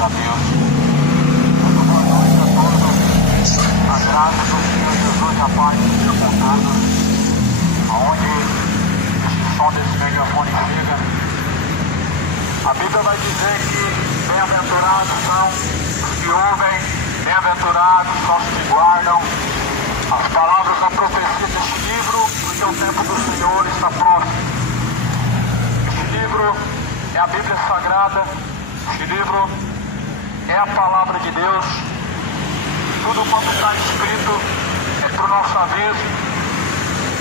a Deus. Muito boa noite a todos. A graça do Senhor Jesus, a paz seja com todos. Aonde esse som desse megafone chega, a Bíblia vai dizer que bem-aventurados são os que ouvem, bem-aventurados são os que guardam as palavras da profecia deste livro, porque o tempo do Senhor está próximo. Este livro é a Bíblia Sagrada, este livro é a palavra de Deus. Tudo quanto está escrito é para o nosso aviso,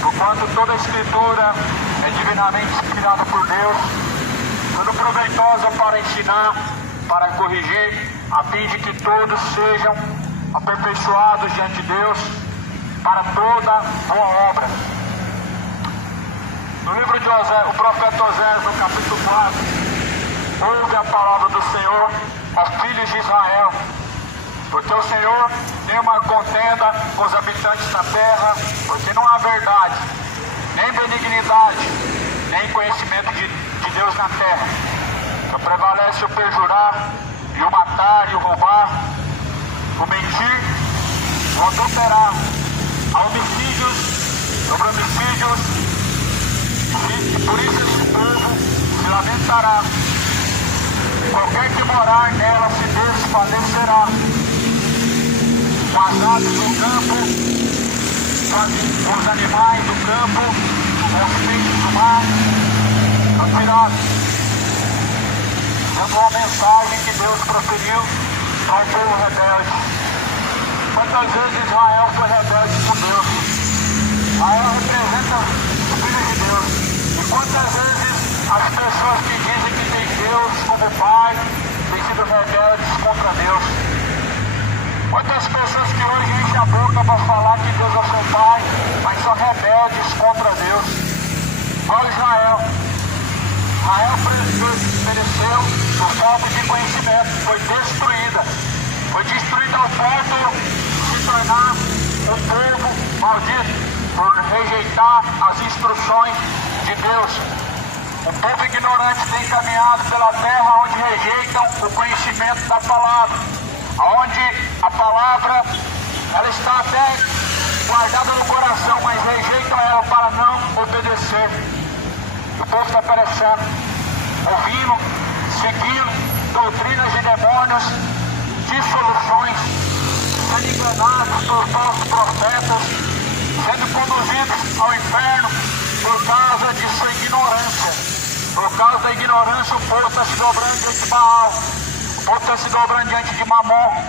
porquanto toda a Escritura é divinamente inspirada por Deus, tudo proveitosa para ensinar, para corrigir, a fim de que todos sejam aperfeiçoados diante de Deus, para toda boa obra. No livro de Osés, o profeta Osés, no capítulo 4, ouve a palavra do Senhor aos filhos de Israel, porque o Senhor tem uma contenda com os habitantes da terra, porque não há verdade, nem benignidade, nem conhecimento de Deus na terra. Só prevalece o perjurar, e o matar, e o roubar, o mentir, o adulterar. Há homicídios sobre homicídios, e por isso esse povo se lamentará. Qualquer que morar nela se desfalecerá. As aves do campo, os animais do campo, os peixes do mar, cuidado. Essa é uma mensagem que Deus proferiu ao povo rebelde. Quantas vezes Israel foi rebelde com Deus? Israel representa o Filho de Deus. E quantas vezes as pessoas que dizem que tem Deus como Pai têm sido rebeldes contra Deus? Quantas pessoas que hoje enchem a boca para falar que Deus é seu Pai, mas são rebeldes contra Deus? Igual Israel. Israel pereceu por falta de conhecimento, foi destruída. Foi destruída ao ponto de se tornar um povo maldito, por rejeitar as instruções de Deus. Um povo ignorante tem caminhado pela terra onde rejeitam o conhecimento da palavra, onde a palavra ela está até guardada no coração, mas rejeitam ela para não obedecer. O povo está perecendo, ouvindo, seguindo doutrinas de demônios, dissoluções, sendo enganados por falsos profetas, sendo conduzidos ao inferno por causa de sua ignorância. Por causa da ignorância, o povo está se dobrando diante de Baal, o povo está se dobrando diante de Mamon,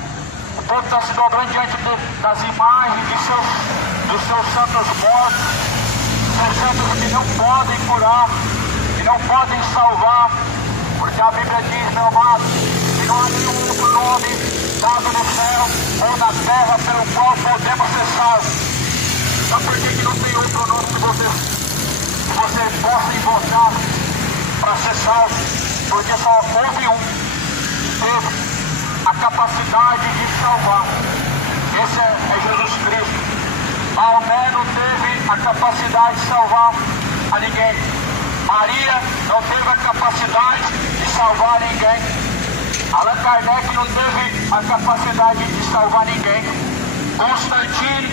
o povo está se dobrando diante das imagens dos seus santos mortos, seus santos que não podem curar, que não podem salvar, porque a Bíblia diz, meu amado, que não há nenhum outro nome dado no céu ou na terra pelo qual podemos ser salvos. Sabe por que não tem outro nome que você possa invocar para ser salvo? Porque só houve um que teve a capacidade de salvar. Esse é Jesus Cristo. Maomé não teve a capacidade de salvar a ninguém. Maria não teve a capacidade de salvar ninguém. Allan Kardec não teve a capacidade de salvar ninguém. Constantino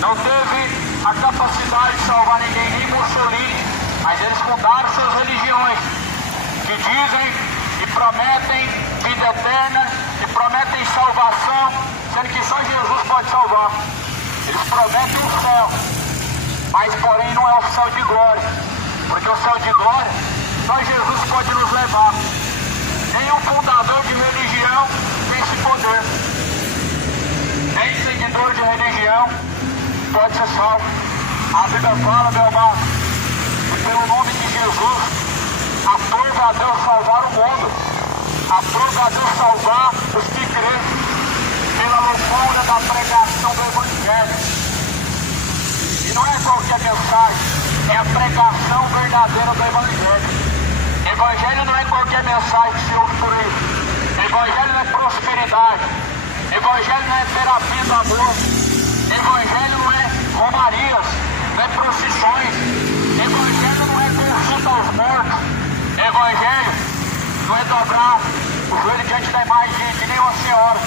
não teve a capacidade de salvar ninguém, nem Mussolini, mas eles fundaram suas religiões, que dizem e prometem vida eterna, e prometem salvação, sendo que só Jesus pode salvar. Eles prometem o céu, mas porém não é o céu de glória, porque o céu de glória só Jesus pode nos levar. Nenhum fundador de religião tem esse poder. Nem seguidor de religião pode ser salvo. A Bíblia fala, meu amado, que pelo nome de Jesus, aprova a Deus salvar o mundo, aprova a Deus salvar os que creem, pela loucura da pregação do Evangelho. E não é qualquer mensagem, é a pregação verdadeira do Evangelho. Evangelho não é qualquer mensagem que se ouve por aí. Evangelho não é prosperidade. Evangelho não é terapia do amor. Evangelho não é romarias, não é procissões. Evangelho não é consulta aos mortos. Evangelho não é dobrar o joelho diante da imagem de nenhuma senhora,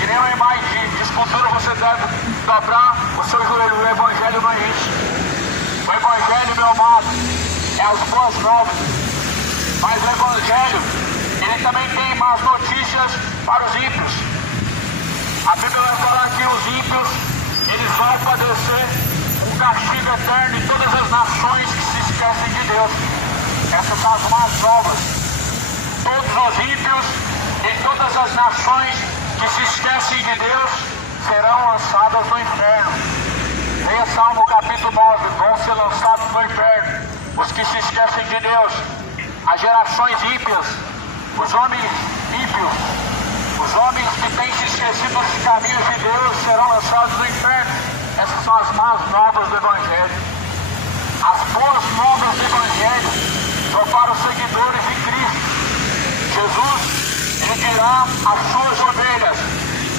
de nenhuma imagem de escultura, você deve dobrar o seu joelho. O Evangelho não é isso. O Evangelho, meu amado, é as boas novas. Mas o Evangelho, ele também tem más notícias para os ímpios. A Bíblia vai falar que os ímpios, eles vão padecer um castigo eterno em todas as nações que se esquecem de Deus. Essas são as más novas. Todos os ímpios e todas as nações que se esquecem de Deus serão lançadas no inferno. Leia Salmo capítulo 9, vão ser lançados no inferno os que se esquecem de Deus. As gerações ímpias, os homens ímpios, os homens que têm se esquecido dos caminhos de Deus serão lançados no inferno. Essas são as más novas do Evangelho. As boas novas do Evangelho são para os seguidores de Cristo. Jesus, ele dirá às suas ovelhas: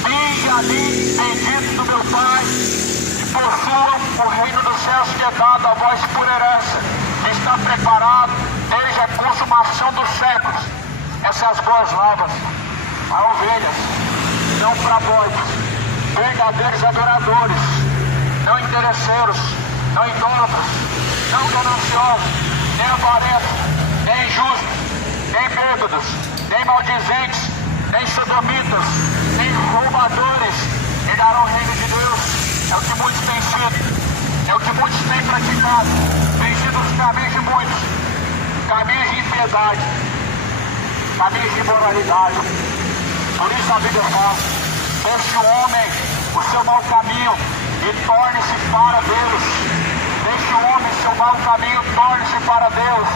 vinde a mim, benditos do meu Pai, e possuam o reino dos céus que é dado a vós por herança, que está preparado desde a consumação dos séculos. Essas são as boas novas. Para ovelhas, não para bodes, verdadeiros adoradores, não interesseiros, não idólatras, não gananciosos, nem avarentos, nem injustos, nem bêbados, nem maldizentes, nem sodomitas, nem roubadores herdarão o reino de Deus. É o que muitos têm sido, é o que muitos têm praticado, tem sido os caminhos de muitos, caminhos de impiedade, caminhos de imoralidade. Por isso a Bíblia fala: deixe o homem o seu mau caminho e torne-se para Deus. Deixe o homem o seu mau caminho, torne-se para Deus.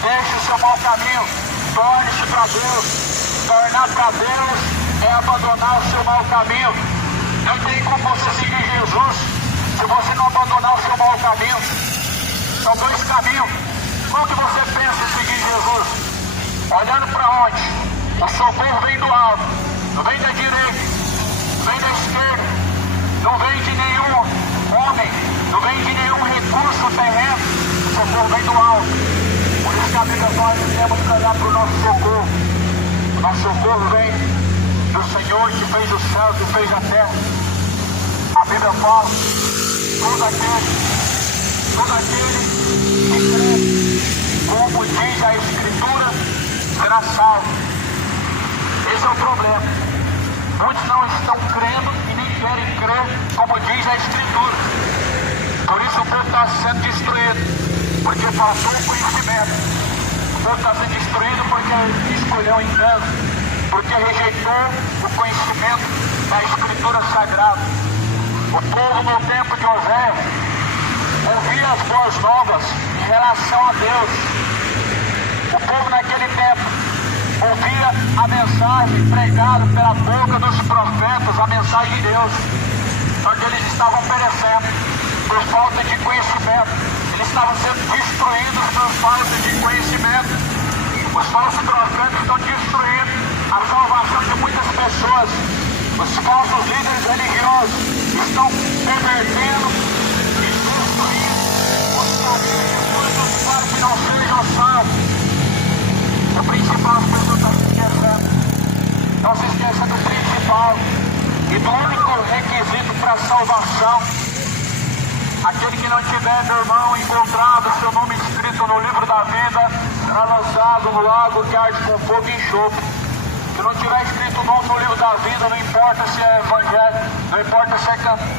Deixe o seu mau caminho, torne-se para Deus. Tornar para Deus é abandonar o seu mau caminho. Não tem como você seguir Jesus se você não abandonar o seu mau caminho. São dois caminhos. Como que você pensa em seguir Jesus? Olhando para onde? O socorro vem do alto, não vem da direita, não vem da esquerda, não vem de nenhum homem, não vem de nenhum recurso terreno. O socorro vem do alto. Por isso que a Bíblia fala que temos que olhar para o nosso socorro. O nosso socorro vem do Senhor que fez os céus e fez a terra. A Bíblia fala: todo aquele que crê, como diz a Escritura, será salvo. Esse é o problema. Muitos não estão crendo e nem querem crer como diz a Escritura. Por isso o povo está sendo destruído, porque faltou o conhecimento. O povo está sendo destruído porque escolheu o engano, porque rejeitou o conhecimento da Escritura Sagrada. O povo no tempo de Oséias ouvia as boas novas em relação a Deus. O povo naquele tempo ouvia a mensagem pregada pela boca dos profetas, a mensagem de Deus. Só que eles estavam perecendo por falta de conhecimento. Eles estavam sendo destruídos por falta de conhecimento. Os falsos profetas estão destruindo a salvação de muitas pessoas. Os falsos líderes religiosos estão pervertendo e destruindo os caminhos de muitos para que não sejam salvos. O principal as pessoas estão se esquecendo. Não se esqueça do principal e do único requisito para a salvação. Aquele que não tiver, meu irmão, encontrado seu nome escrito no livro da vida, será lançado no lago que arde com fogo e enxofre. Se não tiver escrito o nome no livro da vida, não importa se é evangélico, não importa se é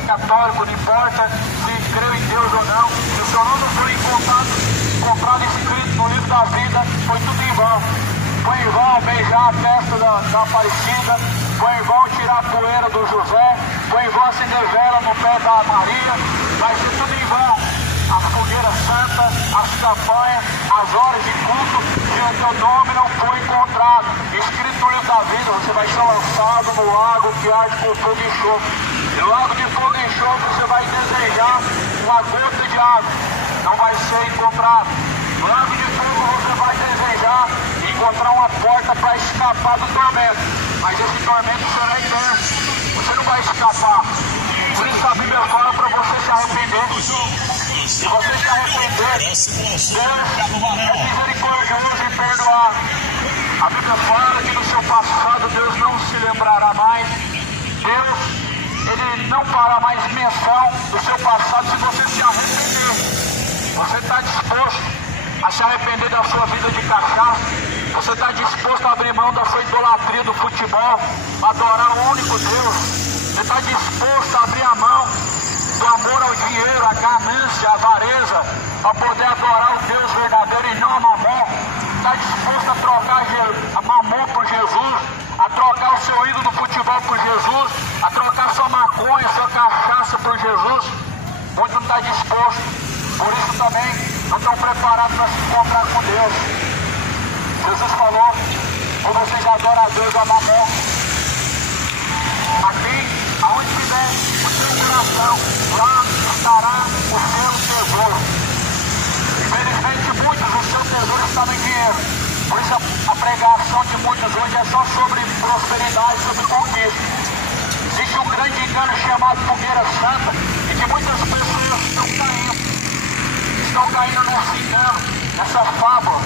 católico, não importa se creu em Deus ou não, se o seu nome não foi encontrado escrito no livro da vida, foi tudo em vão. Foi em vão beijar a testa da Aparecida, foi em vão tirar a poeira do José, foi em vão acender vela no pé da Maria, vai ser tudo em vão. As fogueiras santas, as campanhas, as horas de culto, se o teu nome não foi encontrado escrito no livro da vida, você vai ser lançado no lago que arde com fogo e enxofre. E no lago de fogo e enxofre você vai desejar uma gota de água, não vai ser encontrado. No lago de fogo você vai desejar encontrar uma porta para escapar do tormento, mas esse tormento será eterno, você não vai escapar. Por isso a Bíblia fala para você se arrepender. Se você se arrepender, Deus é misericordioso e perdoar. A Bíblia fala que no seu passado Deus não se lembrará mais. Deus, Ele não fará mais menção do seu passado se você se arrepender. Você está disposto a se arrepender da sua vida de cachaça? Você está disposto a abrir mão da sua idolatria do futebol, adorar o único Deus? Você está disposto a abrir a mão do amor ao dinheiro, a ganância, a avareza, para poder adorar o Deus verdadeiro e não a mamon? Está disposto a trocar a mamon por Jesus, a trocar o seu ídolo do futebol por Jesus, a trocar sua maconha, sua cachaça por Jesus? Muitos não estão dispostos, por isso também não estão preparados para se encontrar com Deus. Jesus falou: ou vocês adoram a Deus ou a mamon. Aqui, aonde tiver o seu coração, lá estará o seu tesouro. Infelizmente, muitos, o seu tesouro está no dinheiro. Por isso a pregação de muitos hoje é só sobre prosperidade, sobre conquista. Existe um grande engano chamado fogueira santa, e que muitas pessoas estão caindo nesse engano, nessa fábula.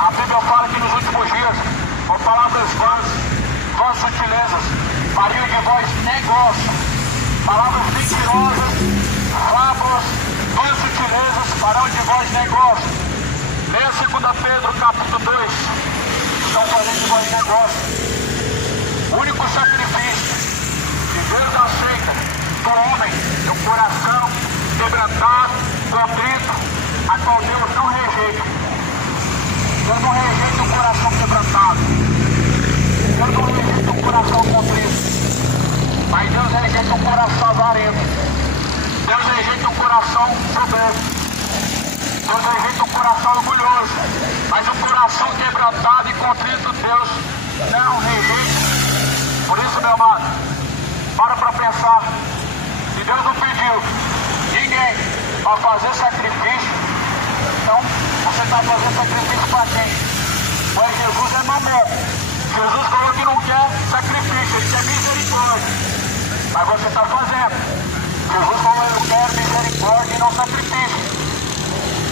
A Bíblia fala que nos últimos dias, com palavras vãs sutilezas, fariam de vós negócio, palavras mentirosas, fábulas, vãs sutilezas, farão de vós negócio. Leia 2 Pedro capítulo 2, estão fazendo de vós negócio. O único sacrifício que Deus aceita do homem é o coração quebrantado, contrito, a qual Deus não rejeita. Deus não rejeita o coração quebrantado. Deus não rejeita o coração contrito. Mas Deus rejeita o coração avarento. Deus rejeita o coração soberbo. Deus rejeita o coração orgulhoso. Mas o coração quebrantado e contrito Deus não rejeita. Por isso, meu amado, para pensar. Se Deus não pediu ninguém para fazer sacrifício, então você está fazendo sacrifício para quem? Pois Jesus é mamon. Jesus falou que não quer sacrifício, Ele quer misericórdia. Mas você está fazendo. Jesus falou que eu quero misericórdia e não sacrifício.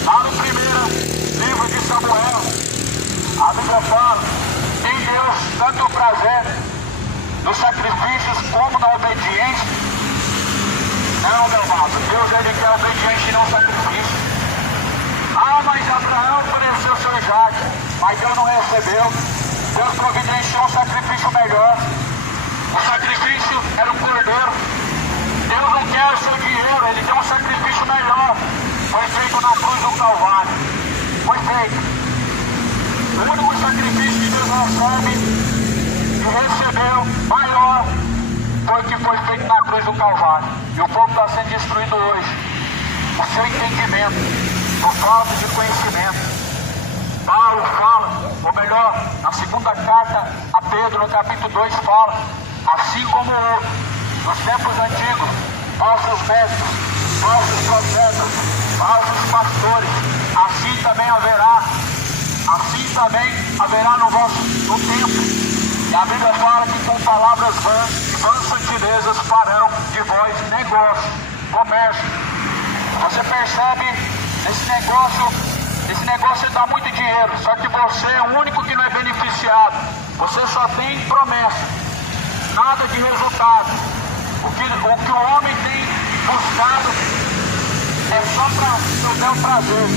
Lá no primeiro livro de Samuel, a Bíblia fala: tem Deus tanto prazer nos sacrifícios como na obediência? Não, meu amado, Deus Ele quer obediência e não sacrifício. Ah, mas Abraão ofereceu seu jardim, mas Deus não recebeu. Deus providenciou um sacrifício melhor. O sacrifício era um cordeiro. Deus não quer o seu dinheiro, Ele deu um sacrifício melhor. Foi feito na cruz do Calvário. Foi feito. O único sacrifício que Deus recebe e recebeu maior foi o que foi feito na cruz do Calvário. E o povo está sendo destruído hoje. O seu entendimento, por falta de conhecimento. Paulo fala, ou melhor, na segunda carta a Pedro, no capítulo 2, fala: assim como nos tempos antigos, falsos mestres, falsos profetas, falsos pastores, assim também haverá no tempo. E a Bíblia fala que com palavras vãs e vãs sutilezas farão de vós negócio, comércio. Você percebe esse negócio dá muito dinheiro, só que você é o único que não é beneficiado. Você só tem promessa, nada de resultado. O que o homem tem buscado é só para seu bel prazer.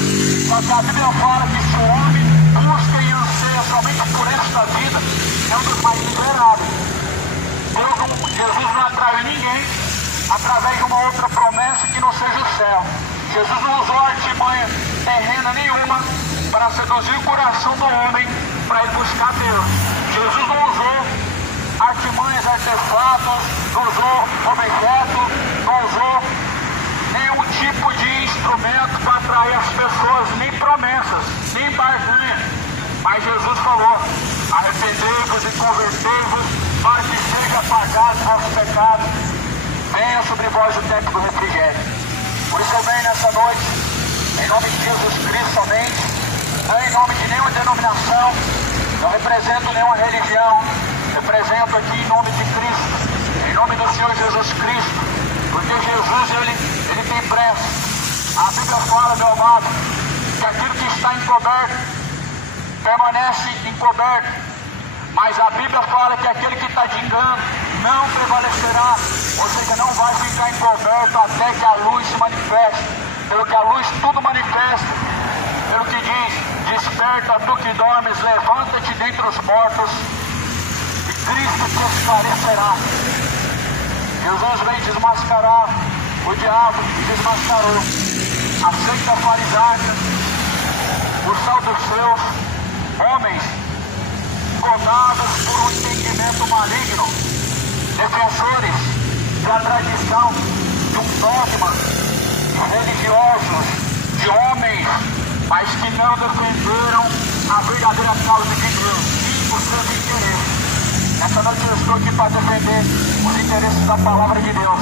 Só que a Bíblia fala que se o homem busca e anseia somente por esta vida, é um dos mais miseráveis. Jesus não atraiu ninguém através de uma outra promessa que não seja o céu. Jesus não usou artimanha terrena nenhuma para seduzir o coração do homem para ir buscar Deus. Jesus não usou artimanhas, artefatos, não usou objetos, não usou nenhum tipo de instrumento para atrair as pessoas, nem promessas, nem barganha. Mas Jesus falou: arrependei-vos e convertei-vos para que seja apagado o vosso pecado. Venha sobre vós o tempo do refrigério. Por isso eu venho nessa noite, em nome de Jesus Cristo somente, não em nome de nenhuma denominação, não represento nenhuma religião, represento aqui em nome de Cristo, em nome do Senhor Jesus Cristo, porque Jesus, Ele tem pressa. A Bíblia fala, meu amado, que aquilo que está encoberto, permanece encoberto, Mas a Bíblia fala que aquele que está de engano não prevalecerá, ou seja, não vai ficar encoberto até que a luz se manifeste. Pelo que a luz tudo manifesta, pelo que diz: desperta tu que dormes, levanta-te dentre os mortos, e Cristo te esclarecerá. Jesus veio desmascarar, o diabo desmascarou a seita farisaica, os saduceus, homens godados por um entendimento maligno, defensores da tradição, de um dogma, religiosos, de homens, mas que não defenderam a verdadeira causa de Deus, e os seus interesses. Essa noite eu estou aqui para defender os interesses da palavra de Deus.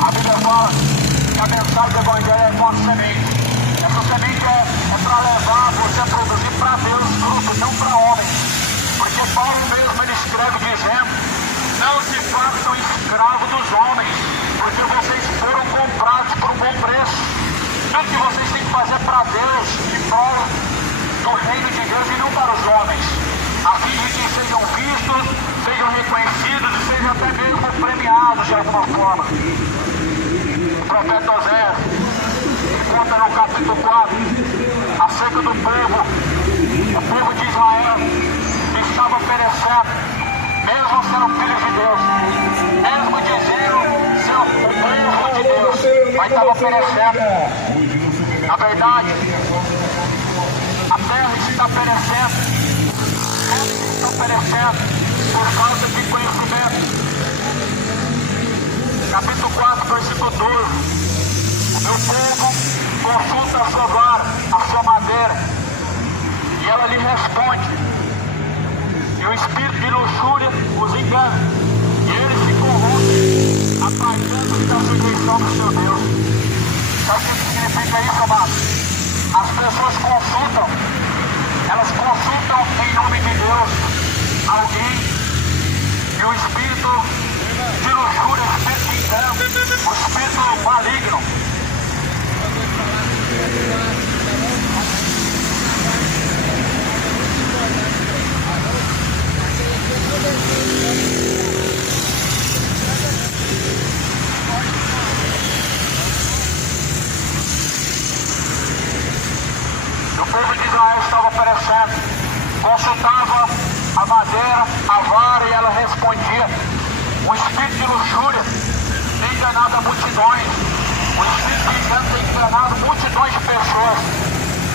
A Bíblia fala que a mensagem do Evangelho é como semente. Essa semente é para levar você a produzir para Deus fruto, não para homens. Porque Paulo mesmo ele escreve dizendo: não se façam escravos dos homens, porque vocês foram comprados por um bom preço. Tudo que vocês têm que fazer para Deus e para do reino de Deus e não para os homens, a fim de que sejam vistos, sejam reconhecidos e sejam até mesmo premiados de alguma forma. O profeta Oséias conta no capítulo 4 acerca do povo, o povo de Israel, que estava perecendo, mesmo sendo filhos de Deus, mesmo dizendo ser o povo de Deus, mas estava perecendo. Na verdade, a terra está perecendo, eles estão perecendo por causa de conhecimento. Capítulo 4, versículo 12. O meu povo consulta a sua vara, a sua madeira, e ela lhe responde. E o espírito de luxúria os engana, e eles se corrompem, apartando-se da sujeição do seu Deus. Sabe o que significa isso, amado? As pessoas consultam, elas consultam em nome de Deus alguém, e o espírito de luxúria, o espírito de engano, o espírito maligno, o povo de Israel estava perecendo, consultava a madeira, a vara, e ela respondia. O espírito de luxúria tem enganado multidões, o espírito de engano tem enganado multidões de pessoas.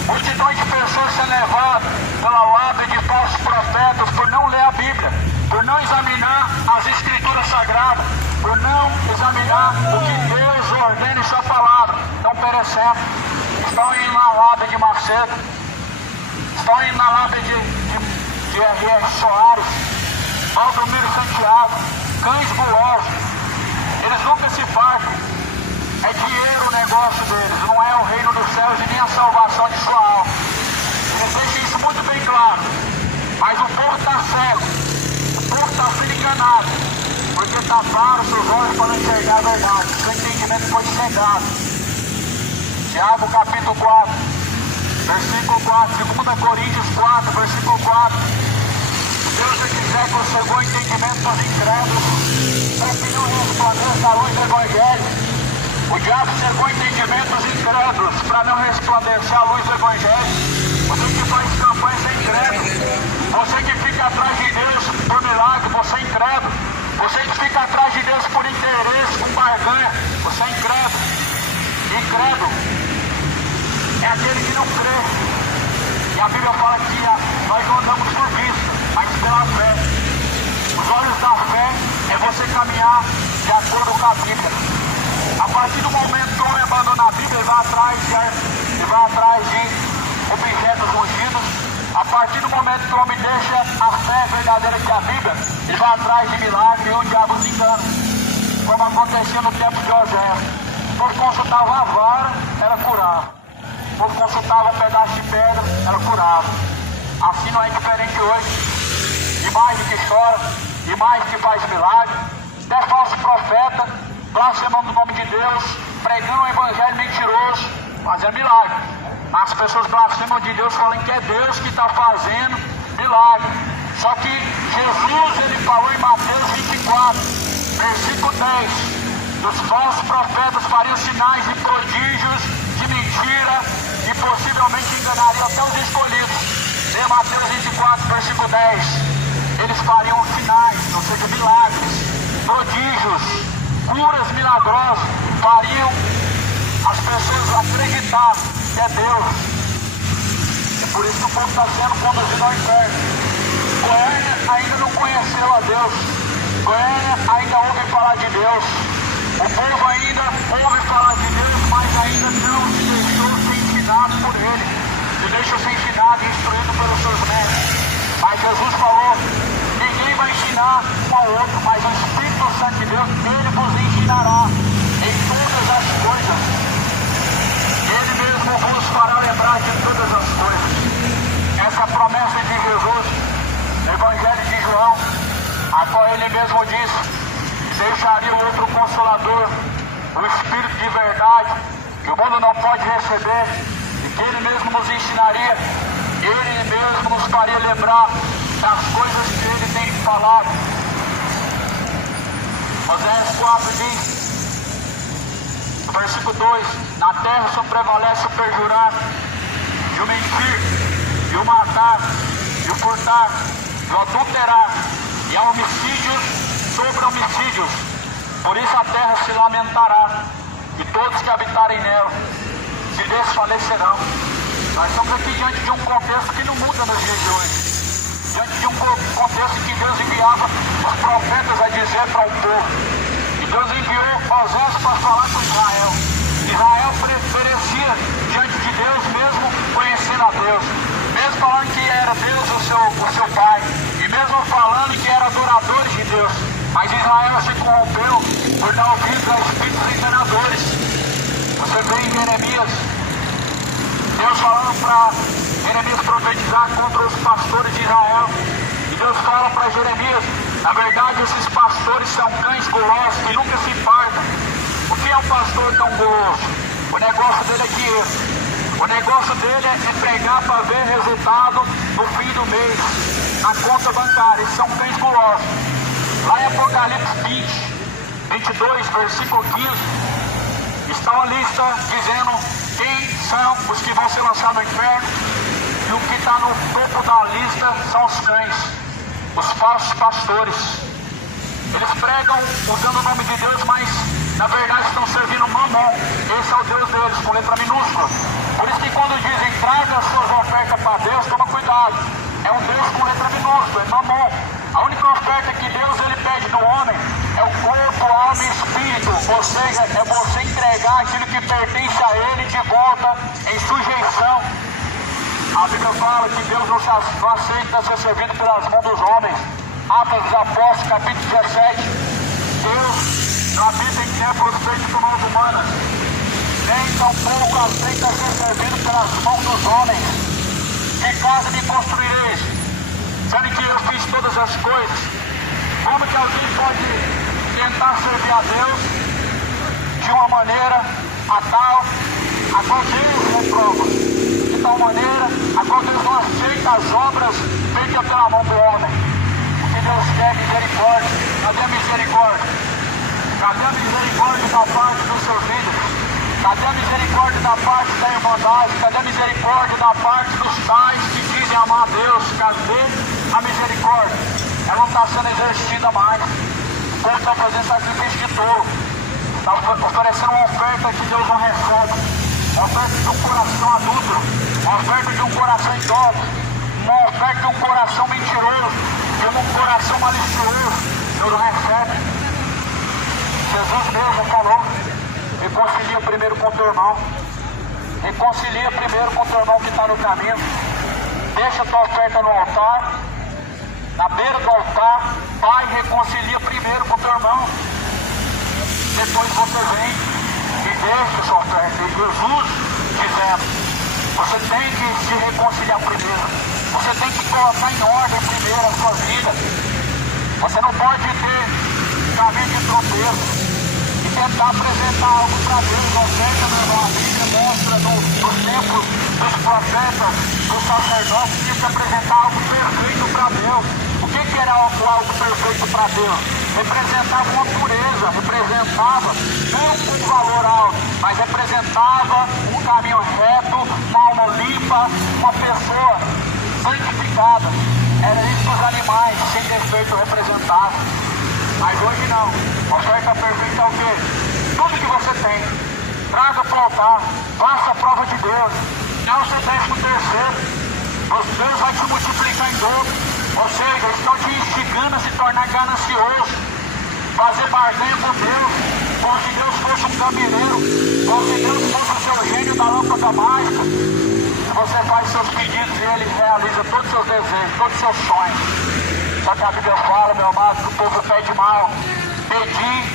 Multidões de pessoas sendo levadas pela lábia de falsos profetas por não ler a Bíblia, por não examinar as Escrituras Sagradas, por não examinar o que Deus ordena em sua palavra. Estão perecendo, estão indo na lábia de Macedo, estão indo na lábia de R.R. Soares, Valdomiro Santiago, cães gulosos. Eles nunca se fartam. É dinheiro o negócio deles, não é o reino dos céus e nem a salvação de sua alma. Eles deixam isso muito bem claro. Mas o povo está cego, o povo está sendo enganado, porque taparam seus olhos para não enxergar a verdade. Seu entendimento foi cegado. Tiago capítulo 4, versículo 4, 2 Coríntios 4, versículo 4. Se Deus quiser que o segundo entendimento dos incrédulos, para que não resplandeça a luz do Evangelho. O diabo cegou o entendimento dos incrédulos para não resplandecer a luz do Evangelho. Você que faz campanhas é incrédulo. Você que fica atrás de Deus por milagre, você é incrédulo. Você que fica atrás de Deus por interesse, com barganha, você é incrédulo. Incrédulo é aquele que não crê. E a Bíblia fala que nós não andamos por vista, mas pela fé. Os olhos da fé é você caminhar de acordo com a Bíblia. A partir do momento que o homem abandona a Bíblia, ele vai atrás de objetos ungidos. A partir do momento que o homem deixa a fé verdadeira que é a Bíblia, ele vai atrás de milagre e o diabo se engana. Como acontecia no tempo de Oséias. O povo consultava a vara, ela curava. O povo consultava um pedaço de pedra, ela curava. Assim não é diferente hoje. Imagem que chora, imagem que faz milagre, até falso profeta, blasfemando o nome de Deus, pregando um evangelho mentiroso, fazendo milagre. As pessoas blasfemam de Deus falando que é Deus que está fazendo milagre. Só que Jesus, ele falou em Mateus 24, versículo 10, os falsos profetas fariam sinais e prodígios de mentira e possivelmente enganariam até os escolhidos. Em Mateus 24, versículo 10, eles fariam sinais, ou seja, milagres, prodígios, curas milagrosas, fariam as pessoas acreditar que é Deus. E por isso que o povo está sendo conduzido ao inferno. Goiânia ainda não conheceu a Deus. Goiânia ainda ouve falar de Deus. O povo ainda ouve falar de Deus, mas ainda não se deixou ser ensinado por Ele. Se deixou ser ensinado e instruído pelos seus mestres. Mas Jesus falou, ninguém vai ensinar um ao outro, mas o Espírito Santo de Deus, Ele vos ensinará em todas as coisas. Ele mesmo vos fará lembrar de todas as coisas. Essa promessa de Jesus, no Evangelho de João, a qual Ele mesmo disse, deixaria o outro Consolador, o Espírito de verdade, que o mundo não pode receber, e que Ele mesmo nos ensinaria, Ele mesmo nos faria lembrar das coisas que Ele tem falado. Oséias 4 diz, no versículo 2, na terra só prevalece o perjurar, e o mentir, e o matar, e o furtar, e o adulterar, e há homicídios sobre homicídios. Por isso a terra se lamentará, e todos que habitarem nela se desfalecerão. Nós estamos aqui diante de um contexto que não muda nos dias de hoje. Diante de um contexto que Deus enviava os profetas a dizer para o povo. E Deus enviou Oséias para falar com Israel. Israel perecia diante de Deus, mesmo conhecendo a Deus. Mesmo falando que era Deus o seu pai. E mesmo falando que era adoradores de Deus. Mas Israel se corrompeu por dar ouvidos a espíritos enganadores. Você vê em Jeremias, Deus falando para Jeremias profetizar contra os pastores de Israel. E Deus fala para Jeremias, na verdade esses pastores são cães gulosos que nunca se fartam. O que é um pastor tão guloso? O negócio dele é dinheiro. O negócio dele é pregar para ver resultado no fim do mês, na conta bancária. Eles são cães gulosos. Lá em Apocalipse 20, 22, versículo 15, está uma lista dizendo quem são os que vão ser lançados no inferno, e o que está no topo da lista são os cães, os falsos pastores. Eles pregam usando o nome de Deus, mas na verdade estão servindo Mamon. Esse é o Deus deles, com letra minúscula. Por isso que quando dizem traga as suas ofertas para Deus, toma cuidado. É um Deus com letra minúscula, é Mamon. A única oferta que Deus ele pede do homem é o corpo, alma e espírito, ou seja, é você entregar aquilo que pertence a Ele de volta em sujeição. A Bíblia fala que Deus não aceita ser servido pelas mãos dos homens. Atos dos Apóstolos, capítulo 17. Deus não habita em templos feitos por mãos humanas, nem tampouco aceita ser servido pelas mãos dos homens. Que casa me construireis, sendo que eu fiz todas as coisas? Como que alguém pode tentar servir a Deus de uma maneira a qual Deus reprova? De tal maneira a qual Deus não aceita as obras feitas pela mão do homem. Porque Deus quer misericórdia. Cadê a misericórdia? Cadê a misericórdia da parte dos seus filhos? Cadê a misericórdia da parte da irmandade? Cadê a misericórdia da parte dos pais que dizem amar a Deus? Cadê a misericórdia? Ela não está sendo exercida mais. O povo está fazendo sacrifício de touro. Está oferecendo uma oferta que Deus não recebe. Uma oferta de um coração adúltero. Uma oferta de um coração idólatra. Uma oferta de um coração mentiroso. De um coração malicioso. Deus não recebe. Jesus mesmo falou: reconcilia primeiro com o teu irmão. Reconcilia primeiro com o teu irmão que está no caminho. Deixa a tua oferta no altar. Na beira do altar, Pai, reconcilia primeiro com o teu irmão. Depois você vem e deixa a sua oferta. E Jesus dizendo: você tem que se reconciliar primeiro. Você tem que colocar em ordem primeiro a sua vida. Você não pode ter caminho de tropeço tentar apresentar algo para Deus. Oferta, meu irmão, a Bíblia mostra no templo dos profetas, dos sacerdotes, tinha que apresentar algo perfeito para Deus. O que era algo perfeito para Deus? Representava uma pureza, representava não um valor alto, mas representava um caminho reto, uma alma limpa, uma pessoa santificada. Era isso que os animais sem defeito representavam. Mas hoje não. A oferta perfeita é o quê? Tudo que você tem, traga para o altar, faça a prova de Deus. Não se deixe no terceiro. Deus vai te multiplicar em dobro. Ou seja, eles estão te instigando a se tornar ganancioso, fazer barganha com Deus, como se Deus fosse um gambireiro, como se Deus fosse o seu gênio da lâmpada mágica. Você faz seus pedidos e Ele realiza todos os seus desejos, todos os seus sonhos. Só que a Bíblia fala, meu amado, que o povo pede mal. Pedir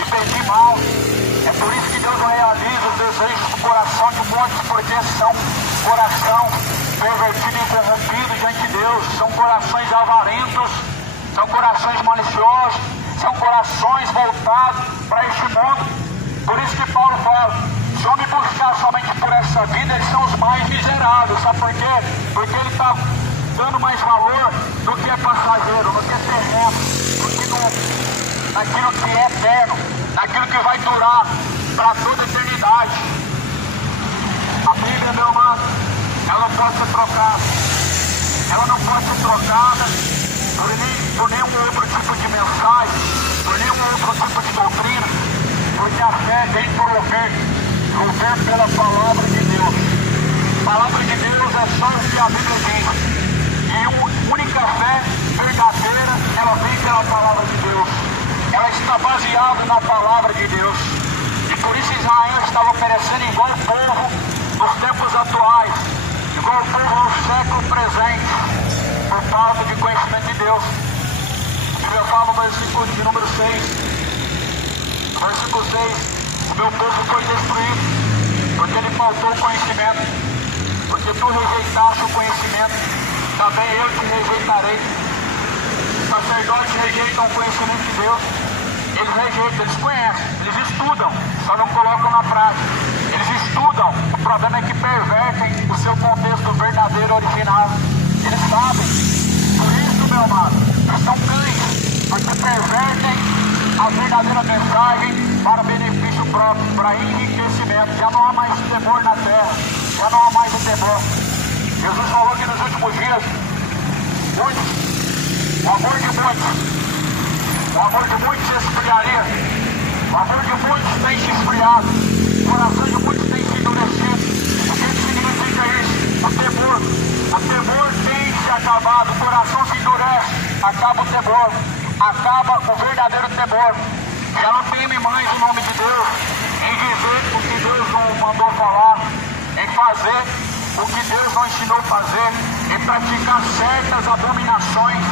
e pedir mal. É por isso que Deus não realiza os desejos do coração de muitos, porque são coração pervertido e corrompido diante de Deus. São corações avarentos, são corações maliciosos, são corações voltados para este mundo. Por isso que Paulo fala, se o homem buscar somente por essa vida, eles são os mais miseráveis. Sabe por quê? Porque ele está dando mais valor do que é passageiro, no que é terreno, naquilo que é eterno, naquilo que vai durar para toda a eternidade. A Bíblia, meu amado, ela não pode ser trocada. Ela não pode ser trocada por nenhum outro tipo de mensagem, por nenhum outro tipo de doutrina, porque a fé vem por ouvir pela palavra de Deus. A palavra de Deus é só o que a Bíblia diz. E a única fé verdadeira, ela vem pela palavra de Deus. Ela está baseada na palavra de Deus. E por isso Israel estava oferecendo igual o povo nos tempos atuais, igual o povo no século presente, por falta de conhecimento de Deus. A Bíblia fala no versículo de número 6, versículo 6, o meu povo foi destruído, porque lhe faltou conhecimento, porque tu rejeitaste o conhecimento, também eu te rejeitarei. Os sacerdotes rejeitam o conhecimento de Deus. Eles rejeitam, eles conhecem, eles estudam, só não colocam na prática. Eles estudam, o problema é que pervertem o seu contexto verdadeiro original. Eles sabem, por isso, meu amado, eles são cães, porque pervertem a verdadeira mensagem para benefício próprio, para enriquecimento. Já não há mais temor na terra, já não há mais o temor. Jesus falou que nos últimos dias, o amor de muitos se esfriaria. O amor de muitos tem se esfriado. O coração de muitos tem se endurecido. O que significa isso? O temor tem se acabado. O coração se endurece. Acaba o temor. Acaba o verdadeiro temor. Já não teme mais o nome de Deus, em dizer o que Deus não mandou falar, em fazer o que Deus não ensinou a fazer, em praticar certas abominações.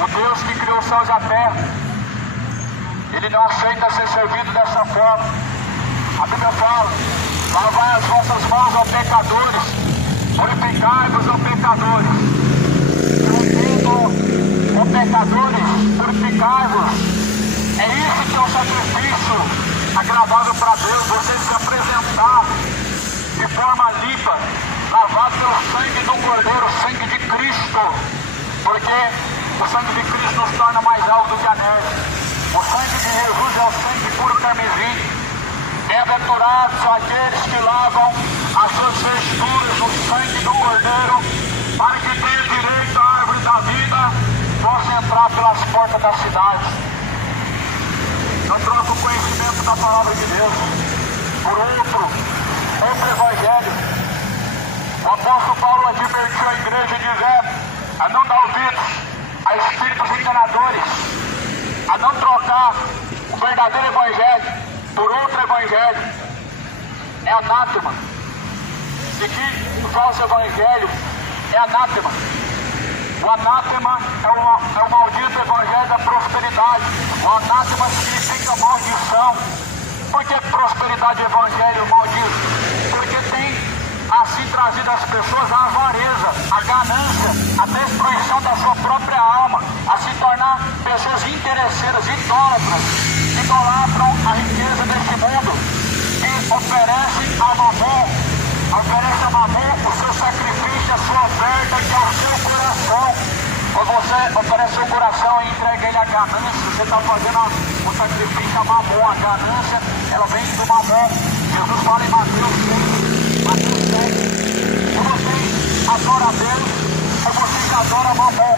O Deus que criou os céus e a terra, Ele não aceita ser servido dessa forma. A Bíblia fala, lavai as vossas mãos, ó pecadores, purificai-vos, ó pecadores. Ó pecadores, purificai-vos. É isso que é o sacrifício agradável para Deus, você se apresentar de forma limpa, lavado pelo sangue do Cordeiro, o sangue de Cristo, porque o sangue de Cristo nos torna mais alto do que a neve. O sangue de Jesus é o sangue puro carmesim. Bem-aventurados são aqueles que lavam as suas vestiduras no sangue do Cordeiro, para que tenham direito à árvore da vida, possam entrar pelas portas da cidade. Eu troco o conhecimento da palavra de Deus por outro evangelho. O apóstolo Paulo advertiu a igreja dizendo a não dar ouvidos a espíritos enganadores, a não trocar o verdadeiro evangelho por outro evangelho. É anátema. Seguir o falso evangelho é anátema. O anátema é o maldito evangelho da prosperidade. O anátema significa maldição. Por que prosperidade, evangelho, maldito? Porque tem assim trazido às pessoas a avareza, a ganância, a destruição da sua própria alma, a se tornar pessoas interesseiras, idólatras, idolatram a riqueza deste mundo e oferecem a mamon Ofereça mamon, o seu sacrifício, a sua oferta, que é o seu coração. Quando você oferece seu coração e entrega ele à ganância, você está fazendo o sacrifício a mamon. A ganância, ela vem do mamon. Jesus fala em Mateus 7. Se você adora a Deus, é você que adora mamon.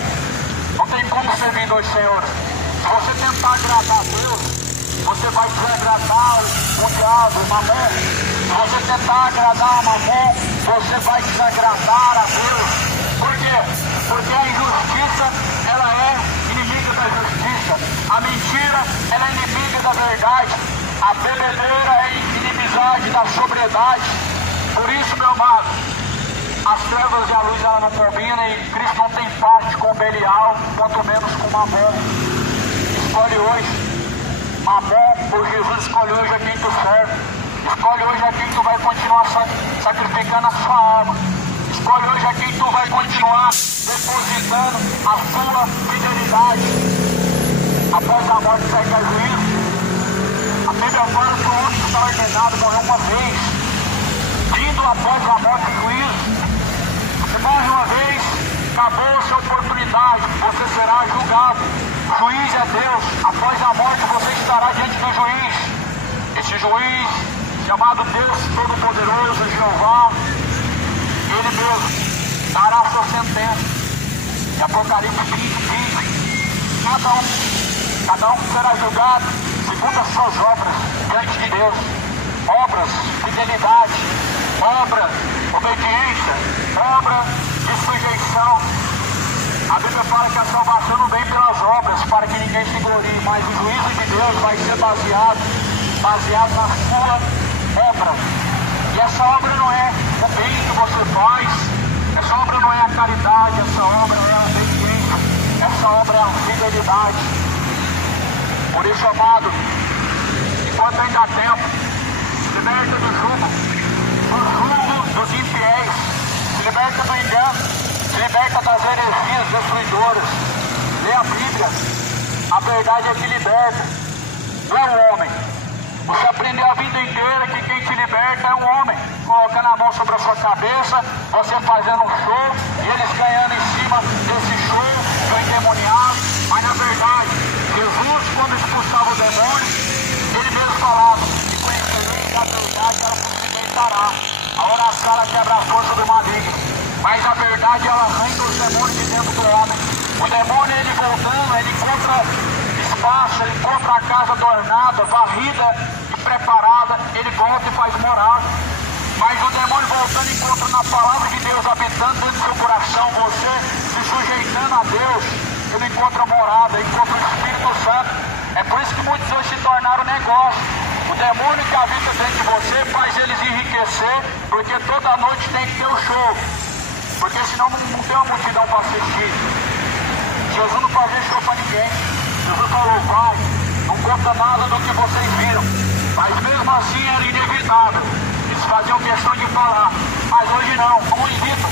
Não tem como servir dois senhores. Se você tentar agradar a Deus, você vai desagradar o diabo, o mamon. Se você tentar agradar a mamon, você vai desagradar a Deus. Por quê? Porque a injustiça, ela é inimiga da justiça. A mentira, ela é inimiga da verdade. A bebedeira é inimizade da sobriedade. Por isso, meu amado, as trevas e a luz, ela não combinam, e Cristo não tem parte com Belial, quanto menos com mamon. Escolhe hoje mamon, por Jesus escolhe hoje a quem tu serve. Escolhe hoje a quem tu vai continuar sacrificando a sua alma. Escolhe hoje a quem tu vai continuar depositando a sua fidelidade. Após a morte segue a juízo. A Bíblia fala que o único está ordenado morrer uma vez. Vindo após a morte e juízo. Você morre uma vez, acabou a sua oportunidade. Você será julgado. O juiz é Deus. Após a morte você estará diante do juiz. Esse juiz, chamado Deus Todo-Poderoso, Jeová, Ele mesmo dará a sua sentença. E Apocalipse 20 diz: cada um será julgado segundo as suas obras diante de Deus. Obras, fidelidade, obra, obediência, obra de sujeição. A Bíblia fala que a salvação não vem pelas obras, para que ninguém se glorie, mas o juízo de Deus vai ser baseado na sua obra. E essa obra não é o bem que você faz, essa obra não é a caridade, essa obra é a obediência, essa obra é a fidelidade. Por isso, amado, enquanto ainda há tempo, se liberta do jugo dos infiéis, se liberta do engano, se liberta das heresias destruidoras. Lê a Bíblia, a verdade é que liberta, não é o homem. Você aprendeu a vida inteira que quem te liberta é um homem, colocando a mão sobre a sua cabeça, você fazendo um show, e eles ganhando em cima desse show, do endemoniado. Mas na verdade, Jesus, quando expulsava o demônio, ele mesmo falava: e conhecereis a verdade, ela vos libertará. A oração, ela quebra a força do maligno, mas a verdade, ela arranca os demônios de dentro do homem. O demônio, ele voltando, ele encontra espaço, ele encontra a casa adornada, varrida e preparada, ele volta e faz morada. Mas o demônio voltando, encontra na palavra de Deus habitando dentro do seu coração, você se sujeitando a Deus, ele encontra morada, encontra o Espírito Santo. É por isso que muitos hoje se tornaram negócio. O demônio que habita dentro de você faz eles enriquecer, porque toda noite tem que ter um show, porque senão não tem uma multidão para assistir. Jesus não fazia show para ninguém. Jesus falou: vai, não conta nada do que vocês viram. Mas mesmo assim era inevitável. Eles faziam questão de falar. Mas hoje não, como invitam.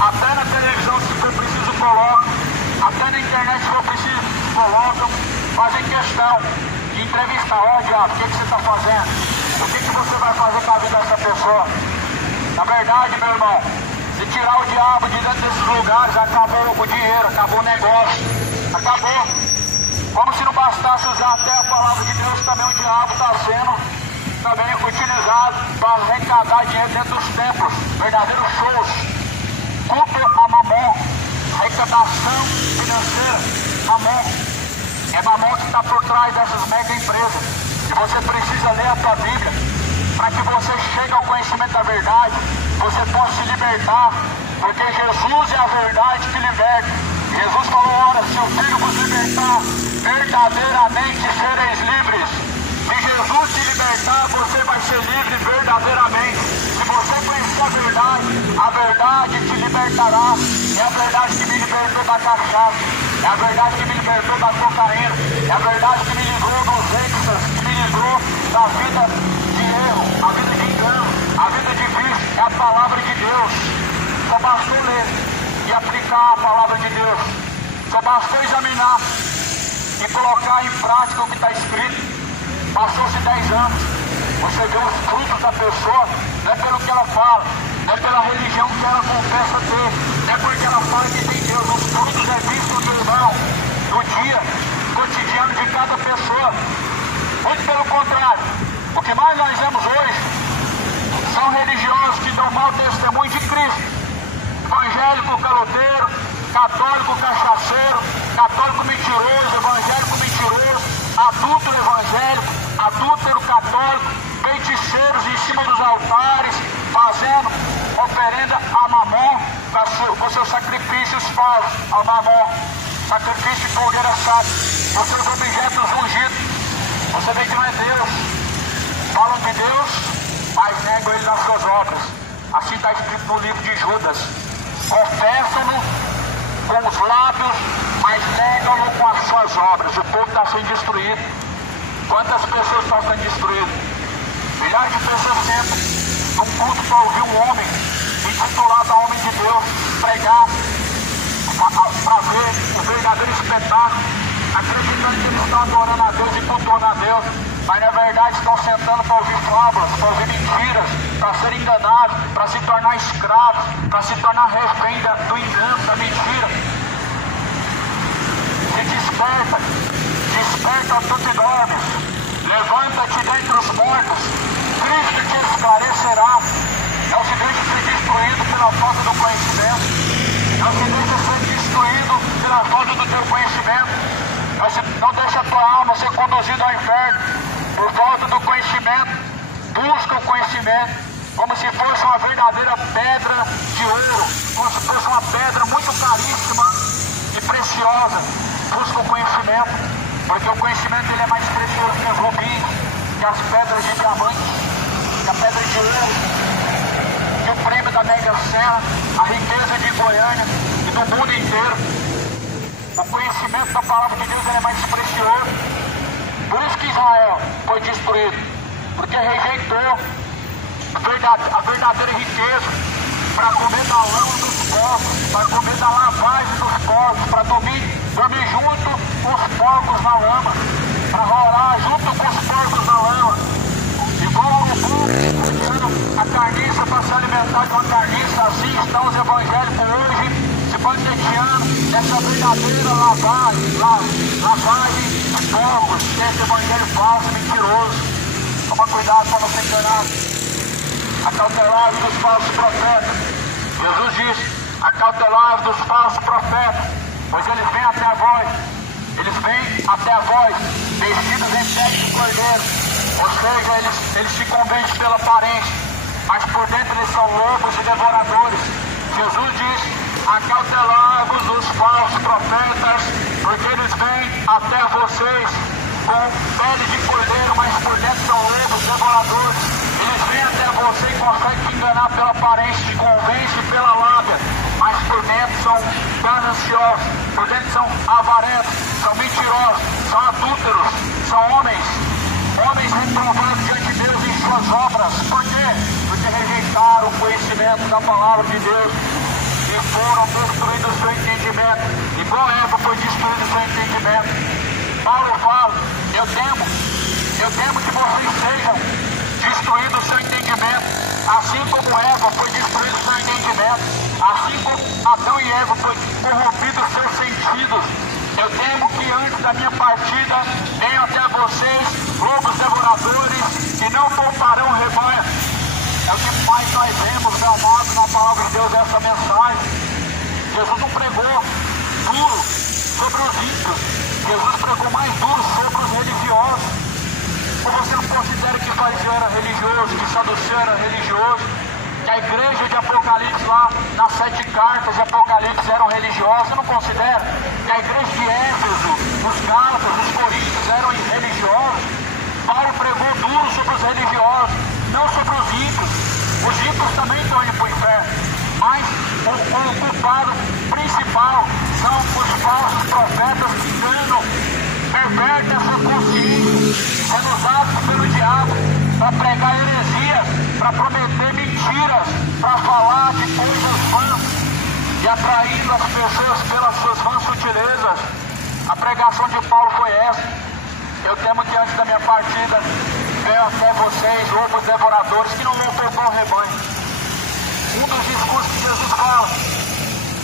Até na televisão, se for preciso, colocam. Até na internet, se for preciso, colocam. Fazem questão de entrevistar. Ó, diabo, o que você está fazendo? O que você vai fazer com a vida dessa pessoa? Na verdade, meu irmão, se tirar o diabo de dentro desses lugares, acabou o dinheiro, acabou o negócio. Acabou. Como se não bastasse usar até a palavra de Deus, também o diabo está sendo também utilizado para arrecadar dinheiro dentro dos templos. Verdadeiros shows. Culto a mamon. Arrecadação financeira. Mamon. É mamon que está por trás dessas mega empresas. E você precisa ler a tua Bíblia para que você chegue ao conhecimento da verdade, você possa se libertar, porque Jesus é a verdade que liberta. Jesus falou: ora, se o Filho vos libertar, verdadeiramente sereis livres. Se Jesus te libertar, você vai ser livre verdadeiramente. Se você conhecer a verdade te libertará. É a verdade que me libertou da cachaça, é a verdade que me libertou da cocaína, é a verdade que me livrou dos êxtases, que me livrou da vida de erro, a vida de engano, a vida de vício. É a palavra de Deus. Só bastou ler e aplicar a palavra de Deus. Só bastou examinar e colocar em prática o que está escrito. Passou-se 10 anos, você vê os frutos da pessoa, não é pelo que ela fala, não é pela religião que ela confessa ter, não é porque ela fala que tem Deus. Os frutos é visto do irmão, no dia cotidiano de cada pessoa. Muito pelo contrário, o que mais nós vemos hoje são religiosos que dão mau testemunho de Cristo. Evangélico caloteiro, católico cachaceiro, católico mentiroso, evangélico mentiroso, adúltero evangélico, adúltero católico, feiticeiros em cima dos altares, fazendo oferenda a Mamon, com seus sacrifícios falsos ao Mamon, sacrifício de fogueira santa, com seus objetos ungidos. Você vê que não é Deus. Falam de Deus, mas negam Ele nas suas obras. Assim está escrito no livro de Judas. Confessam-no com os lábios, mas negam-no com as suas obras. O povo está sendo destruído. Quantas pessoas estão sendo destruídas? Milhares de pessoas sentam num culto para ouvir um homem intitulado a homem de Deus pregar, para ver o verdadeiro espetáculo, acreditando que eles estão adorando a Deus e cultuando a Deus, mas na verdade estão sentando para ouvir fábulas, para ouvir mentiras, para serem enganados, para se tornar escravos, para se tornar refém do engano, da mentira. Se desperta, desperta tu que dormes, levanta-te dentre os mortos, Cristo te esclarecerá. Não se deixe ser destruído pela falta do conhecimento, não se deixe ser destruído pela falta do teu conhecimento. Não deixa a tua alma ser conduzida ao inferno por falta do conhecimento. Busca o conhecimento como se fosse uma verdadeira pedra de ouro, como se fosse uma pedra muito caríssima e preciosa. Busca o conhecimento, porque o conhecimento ele é mais precioso que os rubins, que as pedras de diamante, que a pedra de ouro, que o prêmio da Mega Sena, a riqueza de Goiânia e do mundo inteiro. O conhecimento da palavra de Deus é mais precioso. Por isso que Israel foi destruído, porque rejeitou a verdadeira riqueza para comer da lama dos porcos, para comer da lavagem dos porcos, para dormir junto com os porcos na lama, para rolar junto com os porcos na lama. Igual o urubu buscando a carniça para se alimentar de uma carniça, assim estão os evangélicos hoje, se bandeteando dessa verdadeira lavagem de porcos, desse evangelho falso, mentiroso. Toma cuidado para não ser enganado. Acautelai-vos dos falsos profetas. Jesus disse: acautelai-vos dos falsos profetas, pois eles vêm até vós, vestidos em pele de cordeiro. Ou seja, eles se convencem pela aparência, mas por dentro eles são lobos e devoradores. Jesus disse: acautelai-vos dos falsos profetas, porque eles vêm até vocês com pele de cordeiro, mas por dentro são lobos devoradores. Eles vêm até você e conseguem te enganar pela aparência, te convencem pela lábia, mas por dentro são gananciosos, por dentro são avarentos, são mentirosos, são adúlteros, são homens reprovados diante de Deus em suas obras. Por quê? Porque rejeitaram o conhecimento da palavra de Deus e foram destruídos o seu entendimento, igual Eva foi destruído o seu entendimento. Paulo fala: eu temo que vocês sejam destruídos o seu entendimento, assim como Eva foi destruído o seu entendimento, assim como Adão e Eva foi corrompido os seus sentidos. Eu temo que antes da minha partida venham até vocês lobos devoradores e não pouparão o rebanho. É o que mais nós vemos, meu amado, na palavra de Deus, essa mensagem. Jesus não pregou duro sobre os ímpios, Jesus pregou mais duro sobre os religiosos. Ou você não considera que fariseu era religioso, que saduceu era religioso, que a igreja de Apocalipse lá, nas 7 cartas de Apocalipse eram religiosas? Você não considera que a igreja de Éfeso, os Gálatas, os Coríntios eram religiosos? Paulo pregou duro sobre os religiosos, não sobre os ímpios. Os ímpios também estão indo para o inferno, mas o culpado principal são os falsos profetas que enganam, pervertem a sua consciência, sendo usados pelo diabo para pregar heresias, para prometer mentiras, para falar de coisas vãs e atraindo as pessoas pelas suas vãs sutilezas. A pregação de Paulo foi essa: eu temo que antes da minha partida venham até vocês lobos devoradores que não vão poupar o rebanho. Um dos discursos que Jesus fala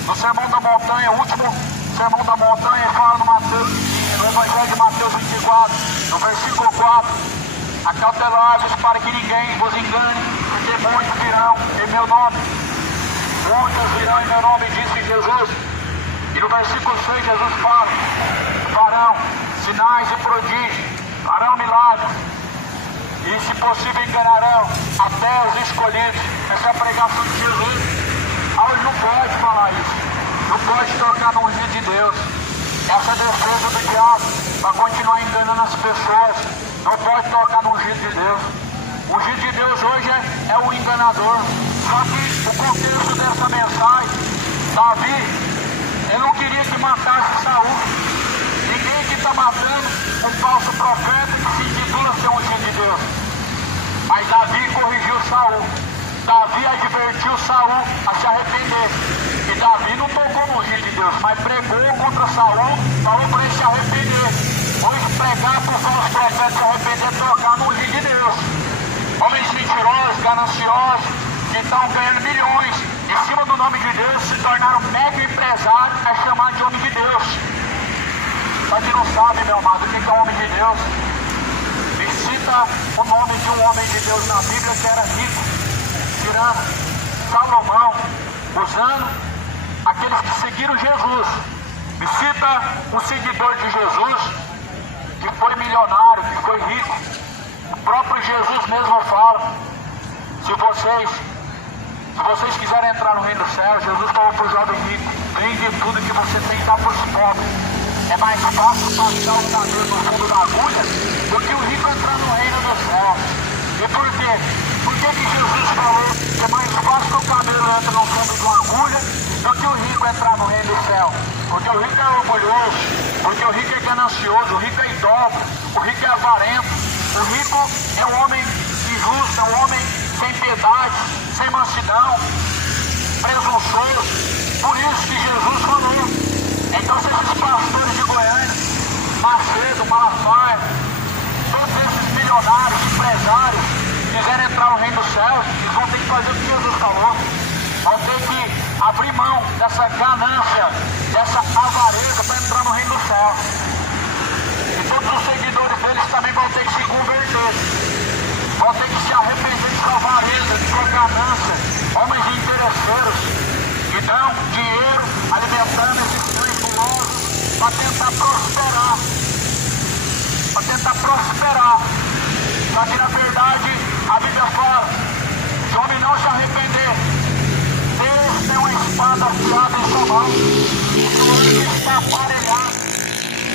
no Sermão da Montanha, o último Sermão da Montanha, fala no Evangelho de Mateus 24, no versículo 4: acautelai-vos para que ninguém vos engane, porque muitos virão em meu nome. Muitos virão em meu nome, disse Jesus. E no versículo 6 Jesus fala: farão sinais e prodígios, farão milagres, e se possível enganarão até os escolhidos. Essa é a pregação de Jesus. Hoje não pode falar isso, não pode tocar no ungido de Deus. Essa é a defesa do diabo para continuar enganando as pessoas. Não pode tocar no ungido de Deus. O ungido de Deus hoje é o enganador. Só que o contexto dessa mensagem, Davi, ele não queria que matasse Saul. Ninguém que está matando um falso profeta que se intitula ser ungido de Deus. Mas Davi corrigiu Saul. Davi advertiu Saul a se arrepender. E Davi não tocou no ungido de Deus, mas pregou contra Saul, falou para ele se arrepender. Hoje pregar para o falso profeta se arrepender é tocar no ungido de Deus. Homens mentirosos, gananciosos, que estão ganhando milhões em cima do nome de Deus, se tornaram mega empresários, é chamado de homem de Deus. Só que não sabe, meu amado, o que é um homem de Deus. Me cita o nome de um homem de Deus na Bíblia que era rico, tirando Salomão, usando aqueles que seguiram Jesus. Me cita um seguidor de Jesus que foi milionário, que foi rico. O próprio Jesus mesmo fala: se vocês quiserem entrar no reino do céu, Jesus falou para o jovem rico: vende tudo que você tem e dá para os pobres. É mais fácil passar o cabelo no fundo da agulha do que o rico entrar no reino do céu. E por quê? Por que Jesus falou que é mais fácil que o cabelo entre no fundo de uma agulha do que o rico entrar no reino do céu? Porque o rico é orgulhoso, porque o rico é ganancioso, o rico é idólatra, o rico é avarento, o rico é um homem injusto, é um homem sem piedade, sem mansidão, presunçoso. Por isso que Jesus falou. Então, se esses pastores de Goiânia, Macedo, Malafaia, todos esses milionários, empresários, quiserem entrar no reino dos céus, eles vão ter que fazer o que Jesus falou. Vão ter que abrir mão dessa ganância, dessa avareza para entrar no reino dos céus. E todos os seguidores deles também vão ter que se converter. Vão ter que se arrepender de sua avareza, de sua ganância. Homens interesseiros que dão dinheiro alimentando esses criminosos para tentar prosperar. Para tentar prosperar. Só que na verdade a Bíblia fala: se o homem não se arrepender, Deus tem uma espada afiada em sua mão. E o homem está aparelhado.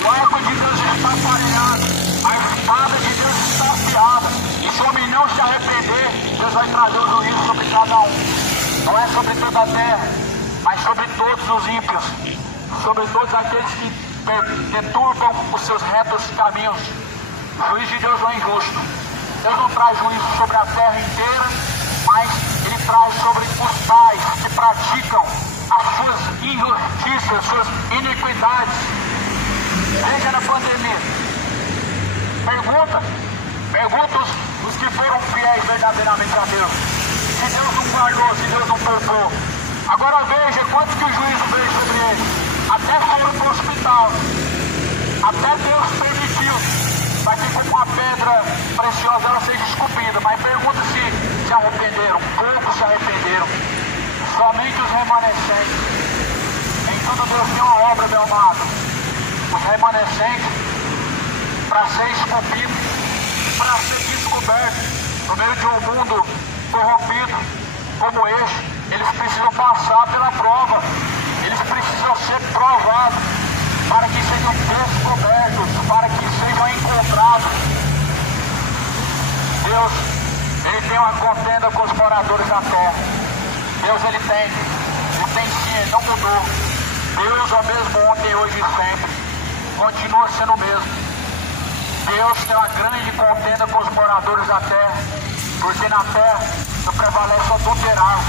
O arco de Deus está aparelhado. A espada de Deus está afiada. E se o homem não se arrepender, Deus vai trazer o juízo sobre cada um. Não é sobre toda a terra, mas sobre todos os ímpios, sobre todos aqueles que deturpam os seus retos caminhos. O juízo de Deus não é injusto. Deus não traz juízo sobre a terra inteira, mas Ele traz sobre os pais que praticam as suas injustiças, suas iniquidades. Veja na pandemia. Pergunta os que foram fiéis verdadeiramente a Deus. Se Deus não guardou, se Deus não poupou. Agora veja quantos que o juízo veio sobre eles. Até foram para o hospital. Até Deus permitiu, para que como uma pedra preciosa ela seja esculpida. Mas pergunta se arrependeram. Poucos se arrependeram. Somente os remanescentes. Em tudo Deus tem uma obra, meu amado. Os remanescentes, para ser esculpido, para ser descoberto no meio de um mundo corrompido como este, eles precisam passar pela prova. Eles precisam ser provados para que sejam descobertos, para que sejam encontrados. Deus, Ele tem uma contenda com os moradores da terra. Deus, Ele tem sim, Ele não mudou. Deus é o mesmo ontem, hoje e sempre. Continua sendo o mesmo. Deus tem uma grande contenda com os moradores da terra, porque na terra só prevalece adulterar.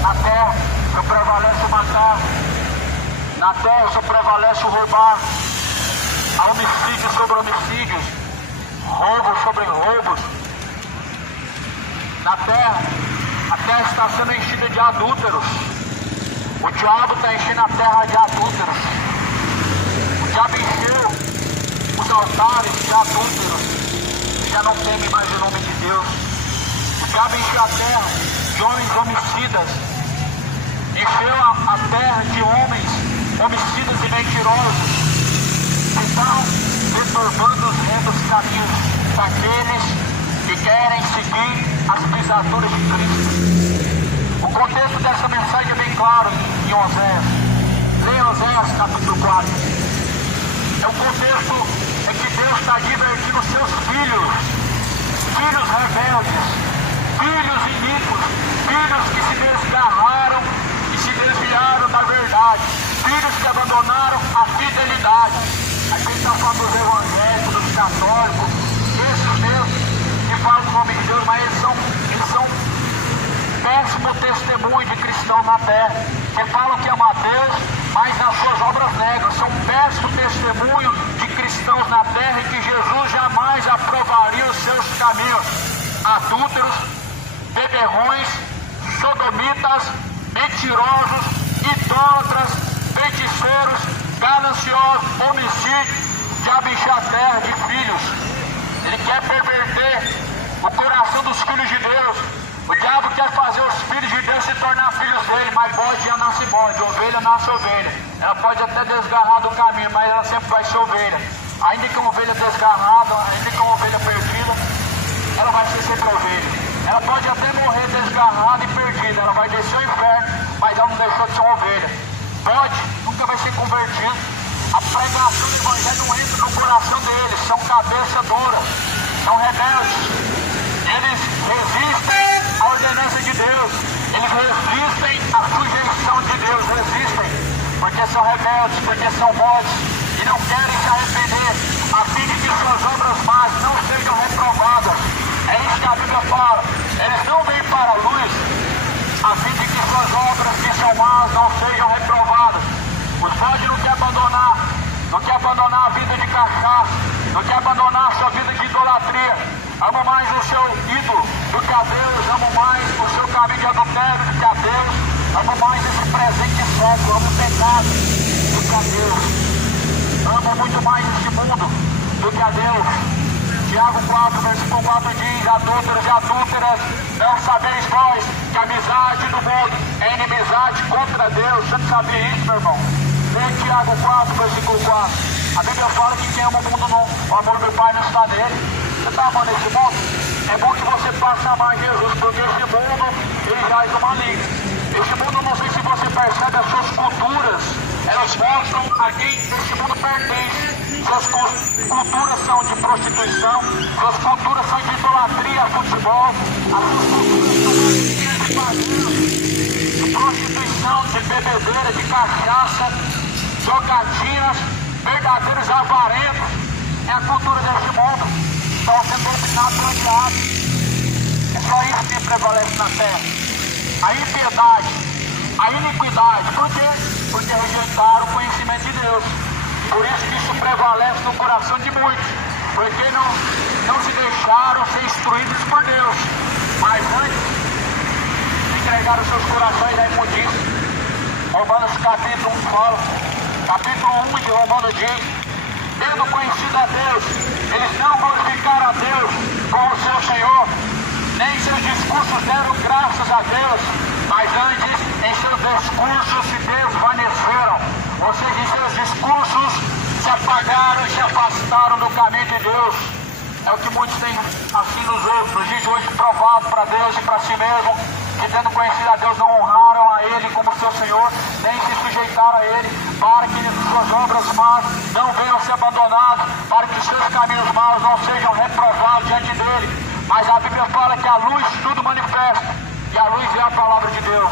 Na terra só prevalece matar. Na terra só prevalece roubar. Há homicídios sobre homicídios, roubos sobre roubos. Na terra A terra está sendo enchida de adúlteros. O diabo está enchendo a terra de adúlteros. O diabo encheu os altares de adúlteros. Já não temem mais o nome de Deus. O diabo encheu a terra de homens homicidas. Encheu a terra de homens homicidas e mentirosos que estão perturbando os retos caminhos daqueles que querem seguir as pisaduras de Cristo. O contexto dessa mensagem é bem claro em Oséias. Leia Oséias capítulo 4. O contexto é que Deus está divertindo seus filhos rebeldes, filhos iníquos, filhos que se desgarraram e se desviaram da verdade, filhos que abandonaram a fidelidade. Aqui está falando dos evangélicos, dos católicos, esses mesmos que falam o nome de Deus, mas eles são péssimo testemunho de cristãos na terra, que falam que amam a Deus, mas nas suas obras negam. São péssimo testemunho de cristãos na terra e que Jesus jamais aprovaria os seus caminhos. Adúlteros, beberrões, sodomitas, mentirosos, idólatras, feiticeiros, gananciosos, homicídios, diabo enche a terra de filhos. Ele quer perverter o coração dos filhos de Deus. O diabo quer fazer os filhos de Deus se tornar filhos dele, mas bode já nasce bode, ovelha nasce ovelha. Ela pode até desgarrar do caminho, mas ela sempre vai ser ovelha. Ainda que uma ovelha desgarrada, ainda que uma ovelha perdida, ela vai ser sempre ovelha. Ela pode até morrer desgarrada e perdida, ela vai descer ao inferno, mas ela não deixou de ser uma ovelha. Bode nunca vai ser convertido. A pregação do evangelho não entra no coração deles, são cabeça dura, são rebeldes. Eles resistem à ordenança de Deus, eles resistem à sujeição de Deus, resistem, porque são rebeldes, porque são bodes, e não querem se arrepender, a fim de que suas obras más não sejam reprovadas. É isso que a Bíblia fala, eles não vêm para a luz, a fim de que suas obras que são más não sejam reprovadas. Os bodes não querem abandonar a vida de cachaça, não querem abandonar a sua vida de idolatria. Amo mais o seu ídolo do que a Deus, amo mais o seu caminho de adultério do que a Deus, amo mais esse presente século, amo o pecado do que a Deus, amo muito mais esse mundo do que a Deus. Tiago 4, versículo 4 diz: adúlteros e adúlteras, não sabeis vós que a amizade do mundo é inimizade contra Deus. Você não sabia isso, meu irmão? Leia Tiago 4, versículo 4. A Bíblia fala que quem ama o mundo não, o amor do Pai não está nele. Você está amando esse mundo? É bom que você passe a amar Jesus, porque esse mundo, ele jaz do maligno. Esse mundo, não sei se você percebe, as suas culturas, elas mostram a quem esse mundo pertence. Suas culturas são de prostituição, suas culturas são de idolatria, futebol, as suas culturas são de prostituição, de bebedeira, de cachaça, jogatinas, verdadeiros avarentos. É a cultura desse mundo. Estão sendo dominados pelo diabo. É só isso que prevalece na terra. A impiedade, a iniquidade. Por quê? Porque rejeitaram o conhecimento de Deus. Por isso que isso prevalece no coração de muitos. Porque não se deixaram ser instruídos por Deus. Mas antes, entregaram seus corações à imundícia. Romanos capítulo 1 fala. Capítulo 1 de Romanos diz: tendo conhecido a Deus, eles não glorificaram a Deus como seu Senhor, nem seus discursos deram graças a Deus, mas antes em seus discursos se desvaneceram. Ou seja, em seus discursos se apagaram e se afastaram do caminho de Deus. É o que muitos têm assim nos outros dias de hoje provado para Deus e para si mesmo, que tendo conhecido a Deus não honraram a Ele como seu Senhor, nem se sujeitaram a Ele, para que suas obras más não venham a ser abandonadas, para que seus caminhos maus não sejam reprovados diante dEle. Mas a Bíblia fala que a luz tudo manifesta, e a luz é a palavra de Deus.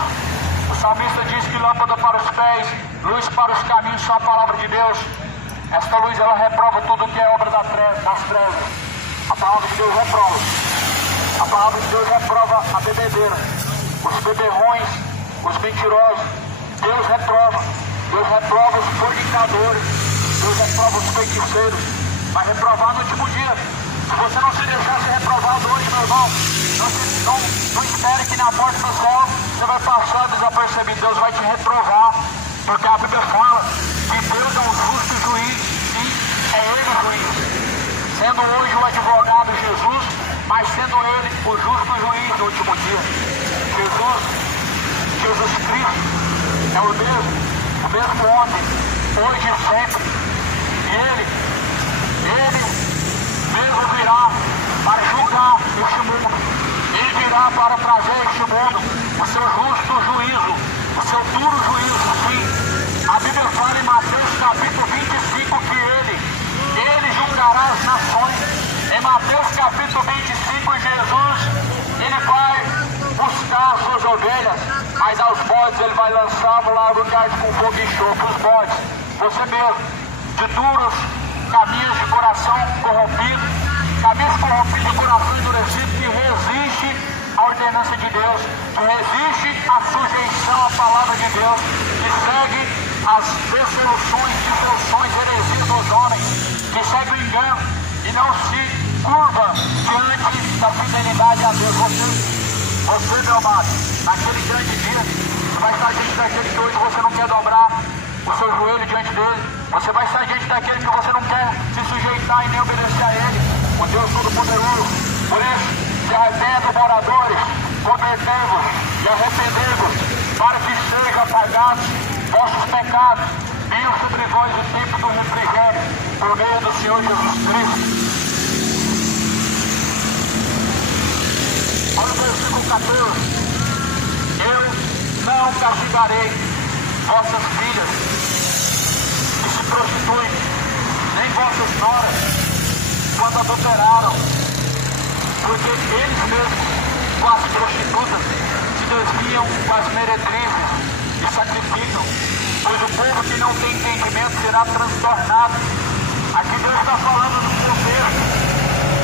O salmista diz que lâmpada para os pés, luz para os caminhos são a palavra de Deus. Esta luz ela reprova tudo que é obra das trevas. A palavra de Deus reprova. A palavra de Deus reprova a bebedeira, os beberrões, os mentirosos. Deus reprova. Deus reprova os fornicadores. Deus reprova os feiticeiros. Vai reprovar no último dia. Se você não se deixar ser reprovado hoje, meu irmão, não espere que na porta do céu você vai passar desapercebido. Deus vai te reprovar, porque a Bíblia fala que Deus é um justo juiz e é Ele o juiz. Sendo hoje o advogado Jesus, mas sendo Ele o justo juiz do último dia. Jesus Cristo é o mesmo ontem, hoje e sempre. E Ele mesmo virá para julgar este mundo. Ele virá para trazer a este mundo o seu justo juízo, o seu duro juízo, sim. A Bíblia fala em Mateus capítulo 25 que Ele julgará as nações. Em Mateus capítulo 25, Jesus, Ele vai buscar as suas ovelhas, mas aos bodes Ele vai lançar no lago que arde com fogo e enxofre. Os bodes, você mesmo, de duros caminhos de coração corrompido, caminhos corrompidos de coração endurecido, que resiste à ordenança de Deus, que resiste à sujeição à palavra de Deus, que segue as dissoluções, distorções, heresias dos homens, que segue o engano e não se curva diante da fidelidade a Deus. Você, meu amado, naquele grande dia, você vai estar diante daquele que hoje você não quer dobrar o seu joelho diante dele. Você vai estar diante daquele que você não quer se sujeitar e nem obedecer a ele, o Deus Todo-Poderoso. Por isso, se arrependam, moradores, convertei-vos e arrependei-vos, para que sejam apagados vossos pecados, e sobre vós o tempo do refrigério, por meio do Senhor Jesus Cristo. Olha o versículo 14. Eu não castigarei vossas filhas que se prostituem, nem vossas noras quando adulteraram, porque eles mesmos, com as prostitutas, se desviam com as meretrizes e sacrificam, pois o povo que não tem entendimento será transtornado. Aqui Deus está falando do contexto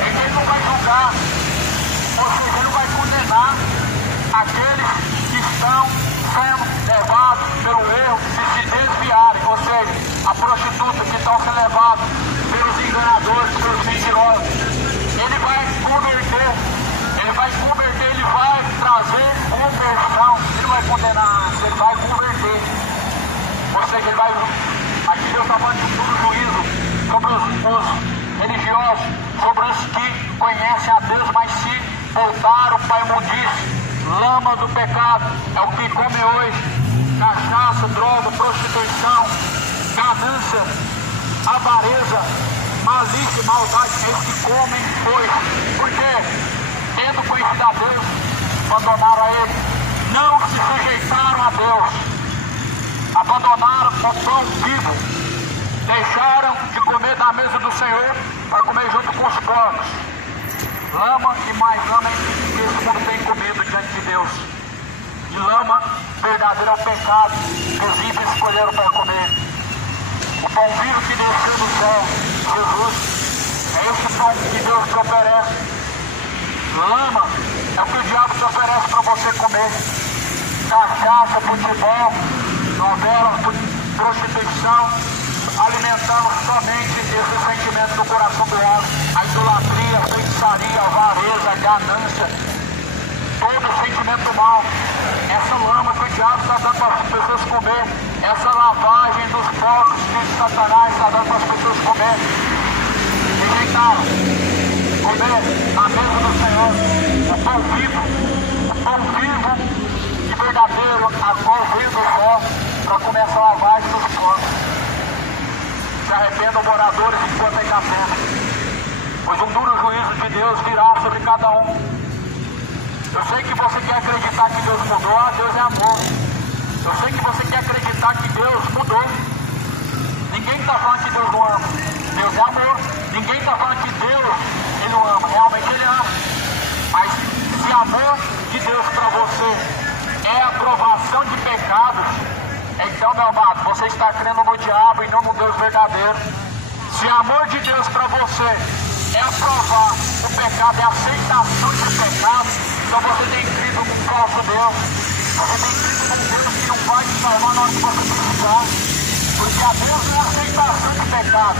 em que Ele não vai julgar, ou seja, Ele não vai condenar aqueles que estão sendo levados pelo erro e se desviarem, ou seja, a prostituta que estão sendo levados pelos enganadores, pelos mentirosos. Ele vai converter, Ele vai trazer conversão. Ele não vai condenar, Ele vai converter. Ou seja, Ele vai, aqui Deus está falando de duro juízo sobre os religiosos, sobre os que conhecem a Deus, mas se voltaram para a imundície, lama do pecado, é o que come hoje: cachaça, droga, prostituição, ganância, avareza, malícia e maldade. Eles que comem hoje, porque tendo conhecido a Deus, abandonaram a Ele, não se sujeitaram a Deus, abandonaram o pão vivo, deixaram de comer da mesa do Senhor para comer junto com os porcos. Lama e mais lama que esse mundo tem comido diante de Deus. E lama verdadeira é o pecado que os ímpios escolheram para comer. O pão vivo que desceu do céu, Jesus, é esse pão que Deus te oferece. Lama é o que o diabo te oferece para você comer. Cachaça, futebol, novela, prostituição, alimentando somente esse sentimento do coração do homem, a idolatria, a feitiçaria, a avareza, a ganância, todo sentimento mal. Essa lama que o diabo está dando para as pessoas comer, essa lavagem dos porcos que Satanás está dando para as pessoas comer, rejeitaram comer a mesa do Senhor, o pão vivo e verdadeiro, a qual veio do céu para comer essa lavagem dos porcos. Se arrependam, moradores, enquanto ainda tempo, pois um duro juízo de Deus virá sobre cada um. Eu sei que você quer acreditar que Deus mudou. Deus é amor. Eu sei que você quer acreditar que Deus mudou. Ninguém está falando que Deus não ama. Deus é amor. Ninguém está falando que Deus Ele não ama. Realmente Ele ama. Mas se amor de Deus para você é aprovação de pecados, então, meu amado, você está crendo no diabo e não no Deus verdadeiro. Se amor de Deus para você é aprovar o pecado, é aceitação de pecado, então você tem crido num falso Deus. Você tem crido num Deus que não vai te salvar na hora que você precisar. Porque a Deus não é aceitação de pecado.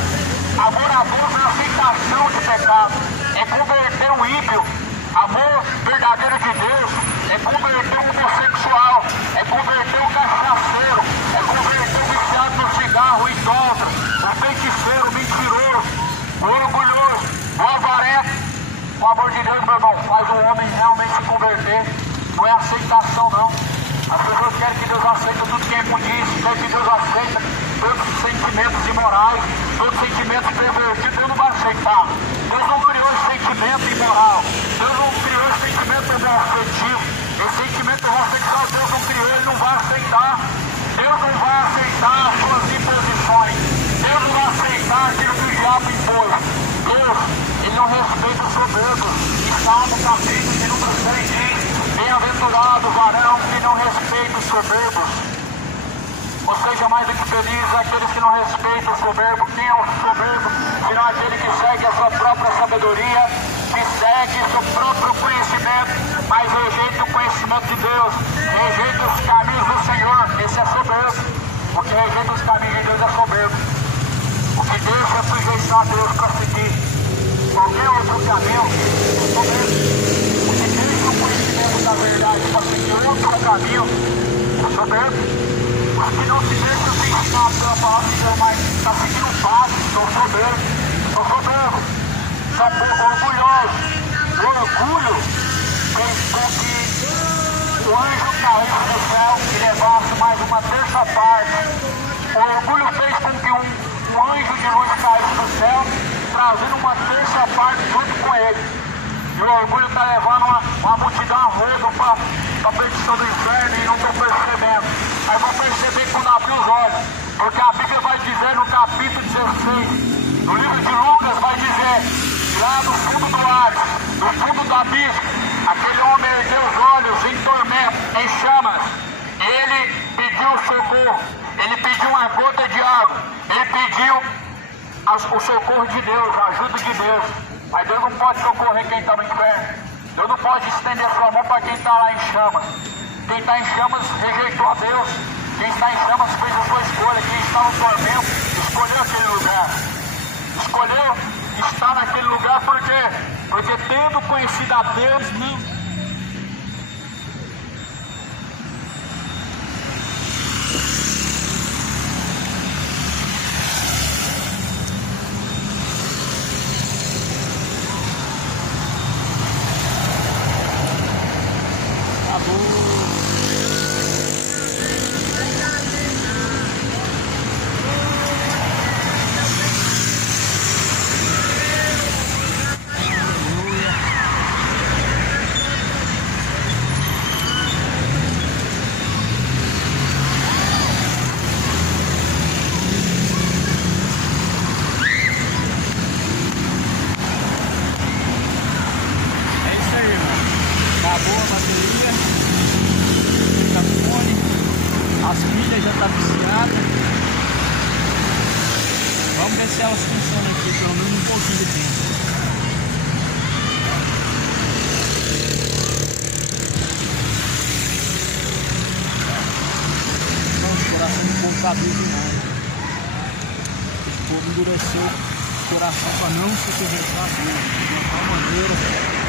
Amor a Deus não é aceitação de pecado. é converter o ímpio. Amor verdadeiro de Deus é converter o homossexual, é converter o cachaceiro, é converter o viciado no cigarro, o idólatra, o feiticeiro, o mentiroso, o orgulhoso, o avaré. O amor de Deus, meu irmão, faz o homem realmente se converter. Não é aceitação, não. As pessoas querem que Deus aceite tudo que é imundício, querem que Deus aceite todos os sentimentos imorais, todos os sentimentos pervertidos. Deus não vai aceitar. Deus não criou esse sentimento imoral. Deus não criou esse sentimento homoafetivo. Esse sentimento homossexual Deus não criou, Ele não vai aceitar. Deus não vai aceitar as suas imposições. Deus não vai aceitar aquilo que o diabo impôs. Deus, Ele não respeita os soberbos. Salmo capítulo de número 6 diz: bem-aventurado o varão que não respeita os soberbos. Ou seja, mais do que felizes aqueles que não respeitam o soberbo. Quem é o soberbo? Senão aquele que segue a sua própria sabedoria, que segue o seu próprio conhecimento, mas rejeita o conhecimento de Deus, rejeita os caminhos do Senhor. Esse é soberbo. O que rejeita os caminhos de Deus é soberbo. O que deixa a sujeição a Deus para seguir qualquer outro caminho é soberbo. O que deixa o conhecimento da verdade para seguir outro caminho é soberbo. Os que não se deixam se ensinar pela palavra de Deus, mas está seguindo o passo, sou soberbo, são orgulhosos. O orgulho fez com que o anjo caísse do céu e levasse mais uma terça parte. O orgulho fez com que um anjo de luz caísse do céu, trazendo uma terça parte junto com ele. E o orgulho está levando uma multidão a rodo para a perdição do inferno e não estou percebendo. Aí vou perceber quando abrir os olhos, porque a Bíblia vai dizer no capítulo 16, no livro de Lucas vai dizer, lá no fundo do ar, no fundo do abismo, aquele homem ergueu os olhos em tormento, em chamas. Ele pediu socorro, ele pediu uma gota de água, ele pediu o socorro de Deus, a ajuda de Deus. Mas Deus não pode socorrer quem está no inferno. Deus não pode estender a sua mão para quem está lá em chamas. Quem está em chamas rejeitou a Deus. Quem está em chamas fez a sua escolha. Quem está no tormento escolheu aquele lugar. Escolheu estar naquele lugar por quê? Porque tendo conhecido a Deus, não. As pilhas já estão viciadas. Vamos ver se elas funcionam aqui, pelo menos um pouquinho de tempo. Nossa, o coração do povo está duro demais. Esse povo endureceu o coração para não se sujeitar a Deus de uma tal maneira.